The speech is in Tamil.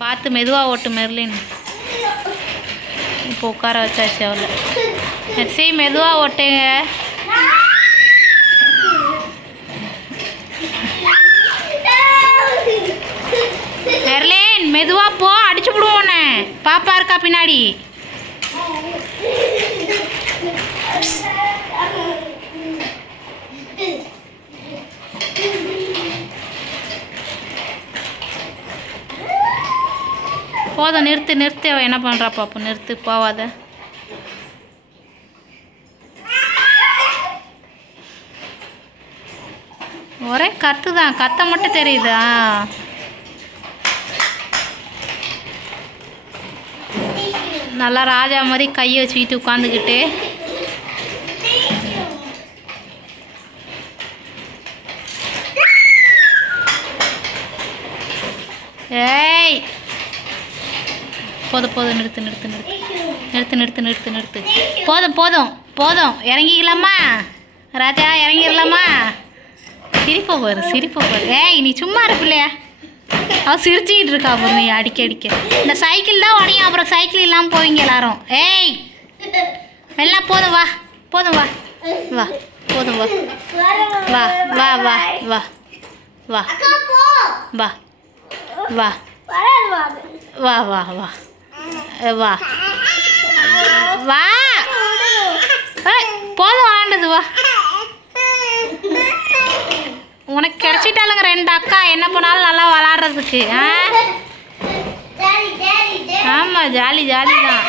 பார்த்து மெதுவாக ஓட்டு மெர்லின். இப்போ உட்கார வச்சாச்சு அவளை. மெர்சி மெதுவாக ஓட்டுங்க. மெர்லின் மெதுவாக போ, அடிச்சு விடுவோண்ணே. பாப்பா இருக்கா பின்னாடி. போதும், நிறுத்து நிறுத்து. அவள் என்ன பண்ணுறா பாப்போம். நிறுத்து, போவாத. ஒரே கத்து தான், கத்த மட்டும் தெரியுதா? நல்லா ராஜா மாதிரி கையை வச்சுக்கிட்டு உட்காந்துக்கிட்டு. ஏய் போதும் போதும், நிறுத்து நிறுத்து நிறுத்து நிறுத்து நிறுத்து நிறுத்து நிறுத்து. போதும் போதும் போதும், இறங்கிக்கலாமா ராஜா? இறங்கிடலாமா? சிரிப்பை பாரு, சிரிப்பை பாரு. ஏய் நீ சும்மா இருப்பில்லையா? அவள் சிரிச்சுக்கிட்டு இருக்கா பாரு. நீ அடிக்க அடிக்க இந்த சைக்கிள் தான் உடையும். அப்புறம் சைக்கிள் இல்லாமல் போவீங்க எல்லாரும். ஏய் எல்லாம் போதும், வா போதும், வா வா போதும், வா வா வா வா வா வா வா வா வா வா வா வா வா. போதும் ஆண்டது, வா. உனக்கு கிடைச்சிட்டாலுங்க ரெண்டு அக்கா, என்ன பண்ணாலும் நல்லா விளாட்றதுக்கு. ஆமாம், ஜாலி ஜாலி தான்.